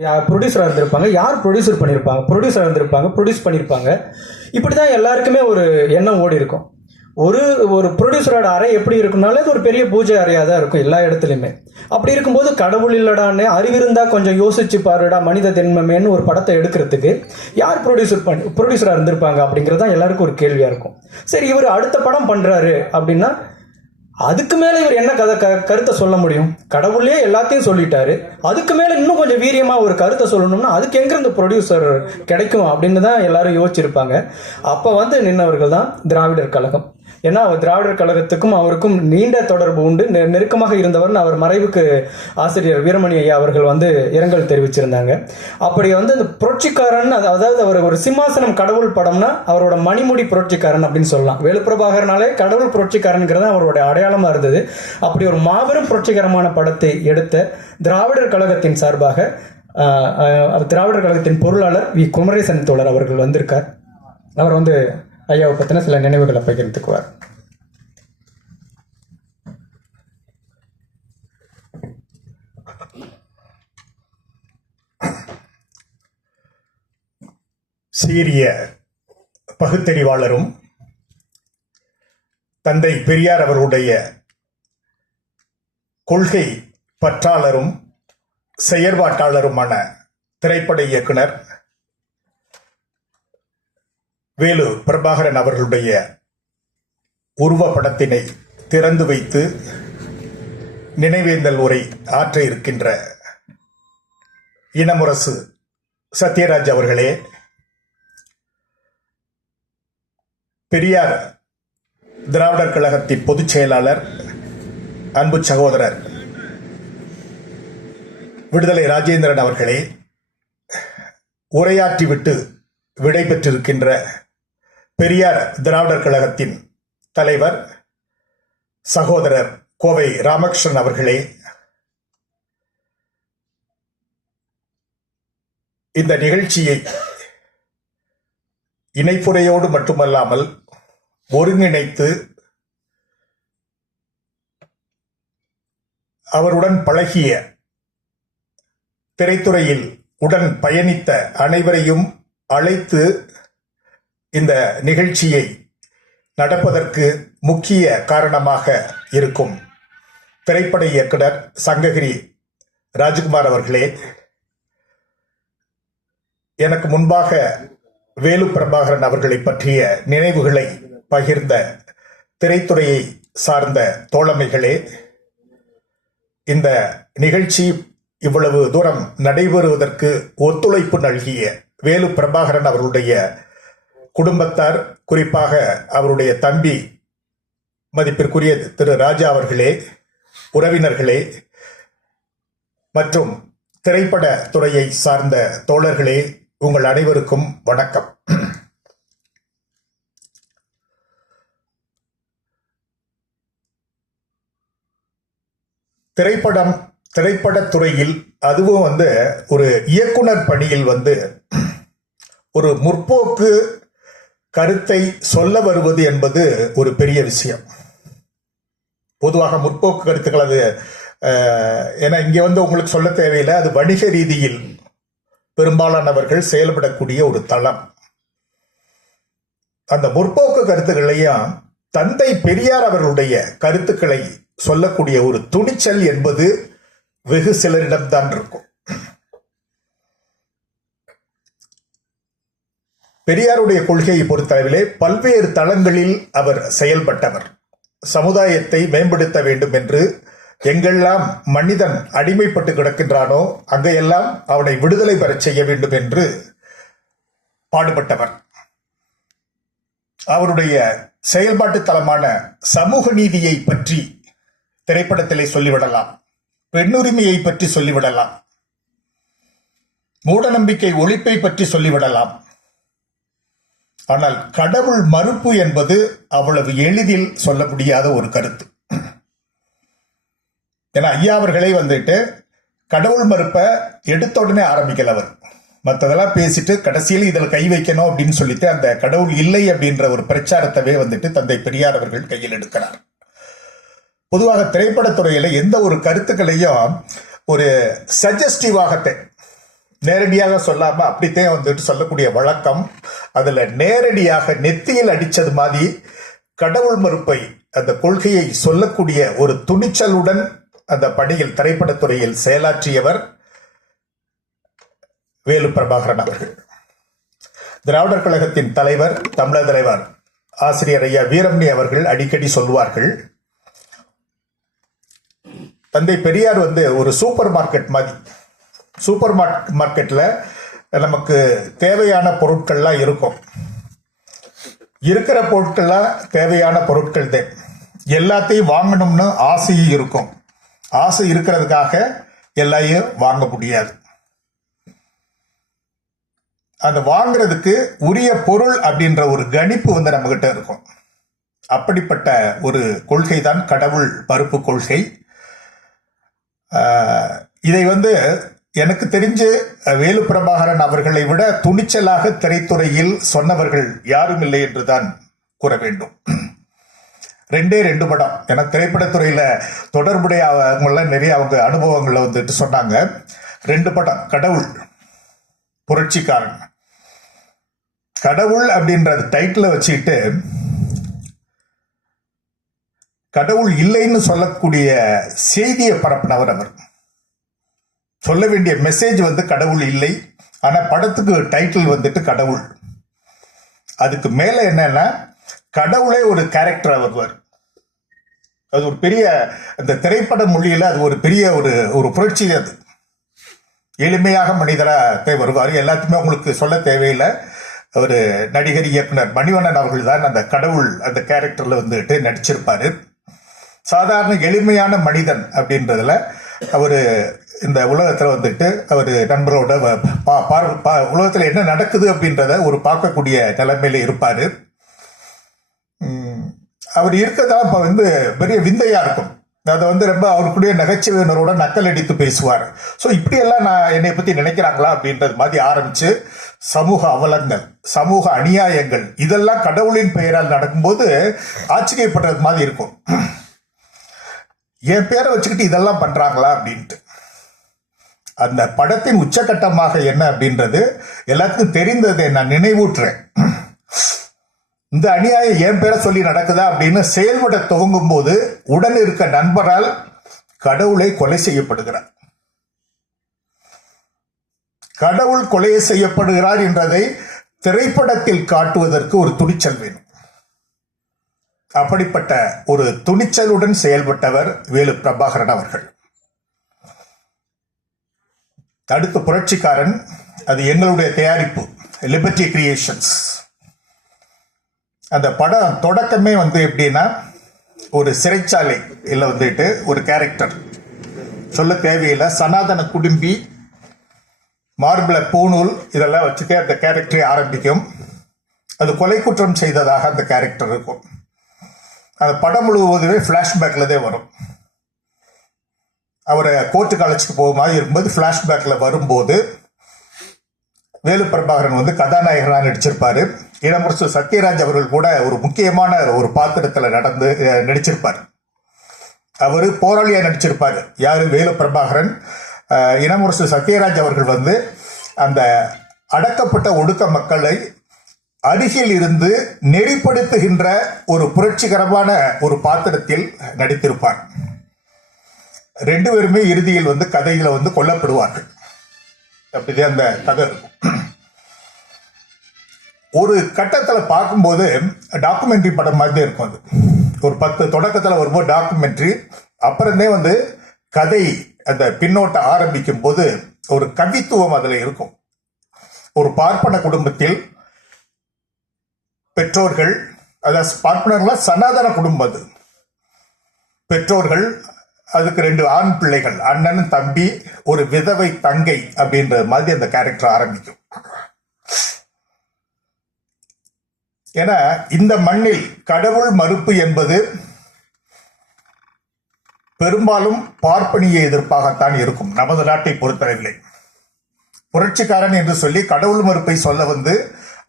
ப்ரொடியூசராக இருந்திருப்பாங்க யார் ப்ரொடியூசர் பண்ணியிருப்பாங்க ப்ரொடியூசராக இருந்திருப்பாங்க ப்ரொடியூஸ் பண்ணியிருப்பாங்க இப்படி தான் எல்லாருக்குமே ஒரு எண்ணம் ஓடி இருக்கும். ஒரு ஒரு ப்ரொடியூசரோட அறை எப்படி இருக்குனாலே அது ஒரு பெரிய பூஜை அறையாக தான் இருக்கும் எல்லா இடத்துலையுமே. அப்படி இருக்கும்போது கடவுள் இல்லடான்னு அறிவிருந்தா கொஞ்சம் யோசிச்சு பாருடா மனித தென்மமேன்னு ஒரு படத்தை எடுக்கிறதுக்கு யார் ப்ரொடியூசர் பண்ணி ப்ரொடியூசராக இருந்திருப்பாங்க அப்படிங்கிறது தான் எல்லாருக்கும் ஒரு கேள்வியாக இருக்கும். சரி இவர் அடுத்த படம் பண்ணுறாரு அப்படின்னா அதுக்கு மேலே இவர் என்ன கதை க கருத்தை சொல்ல முடியும்? கடவுளே எல்லாத்தையும் சொல்லிட்டாரு. அதுக்கு மேலே இன்னும் கொஞ்சம் வீரியமாக ஒரு கருத்தை சொல்லணும்னா அதுக்கு எங்கேருந்து ப்ரொடியூசர் கிடைக்கும் அப்படின்னு தான் எல்லாரும் யோசிச்சிருப்பாங்க. அப்போ வந்து நின்னவர்கள் தான் திராவிடர் கழகம். ஏன்னா அவர் திராவிடர் கழகத்துக்கும் அவருக்கும் நீண்ட தொடர்பு உண்டு. நெருக்கமாக இருந்தவர்னு அவர் மறைவுக்கு ஆசிரியர் வீரமணி ஐயா அவர்கள் வந்து இரங்கல் தெரிவிச்சிருந்தாங்க. அப்படி வந்து அந்த புரட்சிக்காரன் அதாவது அவர் ஒரு சிம்மாசனம் கடவுள் படம்னா அவரோட மணிமுடி புரட்சிக்காரன் அப்படின்னு சொல்லலாம். வேலுப்பிரபாகரனாலே கடவுள் புரட்சிக்காரன்கிறது அவரோட அடையாளமாக இருந்தது. அப்படி ஒரு மாபெரும் புரட்சிகரமான படத்தை எடுத்த திராவிடர் கழகத்தின் சார்பாக திராவிடர் கழகத்தின் பொருளாளர் வி. குமரேசன் தோழர் அவர்கள் வந்திருக்கார். அவர் வந்து ஐயாவை பற்றின சில நினைவுகளை பகிர்ந்துக்குவார். சீரிய பகுத்தறிவாளரும் தந்தை பெரியார் அவர்களுடைய கொள்கை பற்றாளரும் செயற்பாட்டாளருமான திரைப்பட இயக்குனர் வேலு பிரபாகரன் அவர்களுடைய உருவப்படத்தினை திறந்து வைத்து நினைவேந்தல் உரை ஆற்ற இருக்கின்ற இனமுரசு சத்யராஜ் அவர்களே பெரியார் திராவிடர் கழகத்தின் பொதுச் செயலாளர் அன்பு சகோதரர் விடுதலை ராஜேந்திரன் அவர்களே உரையாற்றிவிட்டு விடை பெற்றிருக்கின்ற பெரியார் திராவிடர் கழகத்தின் தலைவர் சகோதரர் கோவை ராமகிருஷ்ணன் அவர்களே இந்த நிகழ்ச்சியை இணைப்புரையோடு மட்டுமல்லாமல் ஒருங்கிணைத்து அவருடன் பழகிய திரைத்துறையில் உடன் பயணித்த அனைவரையும் அழைத்து இந்த நிகழ்ச்சியை நடப்பதற்கு முக்கிய காரணமாக இருக்கும் திரைப்பட இயக்குனர் சங்ககிரி ராஜ்குமார் அவர்களே. எனக்கு முன்பாக வேலு பிரபாகரன் அவர்களை பற்றிய நினைவுகளை பகிர்ந்த திரைத்துறையை சார்ந்த தோழமைகளே இந்த நிகழ்ச்சி இவ்வளவு தூரம் நடைபெறுவதற்கு ஒத்துழைப்பு நல்கிய வேலு பிரபாகரன் அவர்களுடைய குடும்பத்தார் குறிப்பாக அவருடைய தம்பி மதிப்பிற்குரிய திரு ராஜா அவர்களே உறவினர்களே மற்றும் திரைப்பட துறையை சார்ந்த தோழர்களே உங்கள் அனைவருக்கும் வணக்கம். திரைப்படம் திரைப்படத் துறையில் அதுவும் வந்து ஒரு இயக்குனர் பணியில் வந்து ஒரு முற்போக்கு கருத்தை சொல்ல வருவது என்பது ஒரு பெரிய விஷயம். பொதுவாக முற்போக்கு கருத்துக்கள் அது ஏன்னா இங்கே வந்து உங்களுக்கு சொல்ல தேவையில்லை அது வணிக ரீதியில் பெரும்பாலானவர்கள் செயல்படக்கூடிய ஒரு தளம். அந்த முற்போக்கு கருத்துக்களையும் தந்தை பெரியார் அவர்களுடைய கருத்துக்களை சொல்லக்கூடிய ஒரு துணிச்சல் என்பது வெகு சிலரிடம்தான் இருக்கும். பெரியாருடைய கொள்கையை பொறுத்தளவிலே பல்வேறு தளங்களில் அவர் செயல்பட்டவர். சமுதாயத்தை மேம்படுத்த வேண்டும் என்று எங்கெல்லாம் மனிதன் அடிமைப்பட்டு கிடக்கின்றானோ அங்கையெல்லாம் அவனை விடுதலை பெறச் செய்ய வேண்டும் என்று பாடுபட்டவர். அவருடைய செயல்பாட்டு தளமான சமூக நீதியை பற்றி திரைப்படத்திலே சொல்லிவிடலாம். பெண்ணுரிமையை பற்றி சொல்லிவிடலாம். மூடநம்பிக்கை ஒழிப்பை பற்றி சொல்லிவிடலாம். ஆனால் கடவுள் மறுப்பு என்பது அவ்வளவு எளிதில் சொல்ல முடியாத ஒரு கருத்து. ஏன்னா ஐயா அவர்களே வந்துட்டு கடவுள் மறுப்பை எடுத்த உடனே ஆரம்பிக்கல அவர். மற்றதெல்லாம் பேசிட்டு கடைசியில் இதில் கை வைக்கணும் அப்படின்னு சொல்லிட்டு அந்த கடவுள் இல்லை அப்படின்ற ஒரு பிரச்சாரத்தவே வந்துட்டு தந்தை பெரியார் அவர்கள் கையில் எடுக்கிறார். பொதுவாக திரைப்படத்துறையில் எந்த ஒரு கருத்துக்களையும் ஒரு சஜஸ்டிவாகத்தை நேரடியாக சொல்லாம அப்படித்தான் வந்துட்டு சொல்லக்கூடிய வழக்கம். அதுல நேரடியாக நெத்தியில் அடிச்சது மாதிரி கடவுள் மறுப்பை அந்த கொள்கையை சொல்லக்கூடிய ஒரு துணிச்சலுடன் அந்த பணியில் திரைப்படத்துறையில் செயலாற்றியவர் வேலு பிரபாகரன் அவர்கள். திராவிடர் கழகத்தின் தலைவர் தமிழர் தலைவர் ஆசிரியர் ஐயா வீரமணி அவர்கள் அடிக்கடி சொல்வார்கள் தந்தை பெரியார் வந்து ஒரு சூப்பர் மார்க்கெட் மாதிரி சூப்பர் மார்க் நமக்கு தேவையான பொருட்கள்லாம் இருக்கும். இருக்கிற பொருட்கள்லாம் தேவையான பொருட்கள் தான். எல்லாத்தையும் வாங்கணும்னு ஆசையும் இருக்கும். ஆசை இருக்கிறதுக்காக எல்லாத்தையும் வாங்க முடியாது. அந்த வாங்குறதுக்கு உரிய பொருள் அப்படின்ற ஒரு கணிப்பு வந்து நம்மகிட்ட இருக்கும். அப்படிப்பட்ட ஒரு கொள்கை தான் கடவுள் பருப்பு கொள்கை. இதை வந்து எனக்கு தெரிஞ்சு வேலு பிரபாகரன் அவர்களை விட துணிச்சலாக திரைத்துறையில் சொன்னவர்கள் யாரும் இல்லை என்றுதான் கூற வேண்டும். ரெண்டே ரெண்டு படம். ஏன்னா திரைப்படத்துறையில தொடர்புடைய அவங்களாம் நிறைய அவங்க அனுபவங்களை வந்துட்டு சொன்னாங்க. ரெண்டு படம். கடவுள் புரட்சிக்காரன். கடவுள் அப்படின்ற டைட்டில் வச்சுக்கிட்டு கடவுள் இல்லைன்னு சொல்லக்கூடிய செய்தியை பரப்பினவர் அவர். சொல்ல வேண்டிய மெசேஜ் வந்து கடவுள் இல்லை. ஆனால் படத்துக்கு டைட்டில் வந்துட்டு கடவுள். அதுக்கு மேலே என்னன்னா கடவுளே ஒரு கேரக்டர் வருவார் அது ஒரு பெரிய அந்த திரைப்பட மொழியில் அது ஒரு பெரிய ஒரு ஒரு புரட்சி அது. எளிமையாக மனிதராக வருவார். எல்லாத்தையுமே உங்களுக்கு சொல்ல தேவையில்லை. ஒரு நடிகர் இயக்குனர் மணிவண்ணன் அவர்கள் தான் அந்த கடவுள் அந்த கேரக்டரில் வந்துட்டு நடிச்சிருப்பார். சாதாரண எளிமையான மனிதன் அப்படின்றதுல அவர் இந்த உலகத்தில் வந்துட்டு அவர் நண்பரோட பா- பார்- பா- உலகத்தில் என்ன நடக்குது அப்படின்றத ஒரு பார்க்கக்கூடிய நிலைமையில் இருப்பார். அவர் இருக்கதான் இப்போ வந்து பெரிய விந்தையாக இருக்கும். அதை வந்து ரொம்ப அவருக்குடைய நகைச்சுவையினரோட நக்கல் அடித்து பேசுவார். ஸோ இப்படியெல்லாம் நான் என்னை பற்றி நினைக்கிறாங்களா அப்படின்றது மாதிரி ஆரம்பித்து சமூக அவலங்கள் சமூக அநியாயங்கள் இதெல்லாம் கடவுளின் பெயரால் நடக்கும்போது ஆச்சரியப்படுறது மாதிரி இருக்கும். என் பேரை வச்சுக்கிட்டு இதெல்லாம் பண்ணுறாங்களா அப்படின்ட்டு. அந்த படத்தின் உச்சகட்டமாக என்ன அப்படின்றது எல்லாத்துக்கும் தெரிந்ததை நான் நினைவூட்டுறேன். இந்த அநியாயம் என் பேரை சொல்லி நடக்குதா அப்படின்னு செயல்பட துவங்கும் போது உடன் இருக்க நண்பரால் கடவுளை கொலை செய்யப்படுகிறார். கடவுள் கொலை செய்யப்படுகிறார் என்றதை திரைப்படத்தில் காட்டுவதற்கு ஒரு துணிச்சல் வேணும். அப்படிப்பட்ட ஒரு துணிச்சலுடன் செயல்பட்டவர் வேலு பிரபாகரன் அவர்கள். அடுத்து புரட்சிக்காரன் அது எங்களுடைய தயாரிப்பு லிபர்டி கிரியேஷன்ஸ் அந்த படம் தொடக்கமே வந்து எப்படின்னா ஒரு சிறைச்சாலை இல்லை வந்துட்டு ஒரு கேரக்டர் சொல்ல தேவையில்லை சனாதன குடும்பி மார்பிள பூணூல் இதெல்லாம் வச்சுட்டு அந்த கேரக்டரை ஆரம்பிக்கும். அது கொலை குற்றம் செய்ததாக அந்த கேரக்டர் இருக்கும். அந்த படம் முழுவதுமே ஃப்ளாஷ்பேக்கில் தான் வரும். அவரை கோர்ட்டுக்கு அழைச்சிட்டு போக மாதிரி இருக்கும்போது ஃப்ளாஷ்பேக்கில் வரும்போது வேலு பிரபாகரன் வந்து கதாநாயகனாக நடிச்சிருப்பாரு. இளமுரசு சத்யராஜ் அவர்கள் கூட ஒரு முக்கியமான ஒரு பாத்திரத்தில் நடந்து நடிச்சிருப்பார். அவர் போராளியாக நடிச்சிருப்பார். யார்? வேலு பிரபாகரன். இனமுரசு சத்யராஜ் அவர்கள் வந்து அந்த அடக்கப்பட்ட ஒடுக்க மக்களை அருகில் இருந்து நெறிப்படுத்துகின்ற ஒரு புரட்சிகரமான ஒரு பாத்திரத்தில் நடித்திருப்பார். ரெண்டு பேருமே இறுதியில் வந்து கதையில வந்து கொல்லப்படுவார்கள். அப்படிதான் அந்த கதை இருக்கும். ஒரு கட்டத்தில் பார்க்கும்போது டாக்குமெண்ட்ரி படம் மாதிரி இருக்கும் அது. ஒரு பத்து தொடக்கத்தில் வரும்போது டாக்குமெண்ட்ரி அப்புறந்தே வந்து கதை அந்த பின்னோட்ட ஆரம்பிக்கும் போது ஒரு கவித்துவம் அதில் இருக்கும். ஒரு பார்ப்பன குடும்பத்தில் பெற்றோர்கள் அதாவது பார்ப்பனர்களாக சனாதன குடும்பம் அது. பெற்றோர்கள் அதுக்கு ரெண்டு ஆண் பிள்ளைகள் அண்ணன் தம்பி ஒரு விதவை தங்கை அப்படின்ற மாதிரி அந்த கேரக்டர் ஆரம்பிக்கும். ஏன்னா இந்த மண்ணில் கடவுள் மறுப்பு என்பது பெரும்பாலும் பார்ப்பனிய எதிர்ப்பாகத்தான் இருக்கும். நமது நாட்டை பொறுத்தவரை புரட்சிக்காரன் என்று சொல்லி கடவுள் மறுப்பை சொல்ல வந்து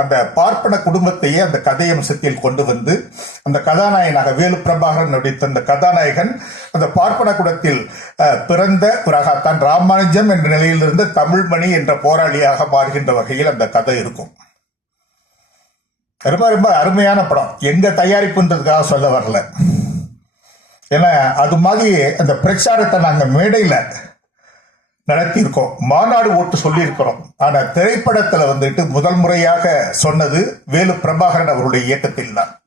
அந்த பார்ப்பன குடும்பத்தையே அந்த கதையம்சத்தில் கொண்டு வந்து அந்த கதாநாயகனாக வேலு பிரபாகரன் நடித்த அந்த கதாநாயகன் அந்த பார்ப்பன குடத்தில் பிறந்த பிறகாத்தான் ராமானுஜம் என்ற நிலையிலிருந்து தமிழ்மணி என்ற போராளியாக மாறுகின்ற வகையில் அந்த கதை இருக்கும். ரொம்ப ரொம்ப அருமையான படம். எங்க தயாரிப்புன்றதுக்காக சொல்ல வரல. ஏன்னா அது மாதிரி அந்த பிரச்சாரத்தை நாங்கள் மேடையில் நடத்தியிருக்கோம். மாநாடு ஓட்டு சொல்லியிருக்கிறோம். ஆனா திரைப்படத்துல வந்துட்டு முதல் முறையாக சொன்னது வேலு பிரபாகரன் அவருடைய இயக்கத்தில் தான்.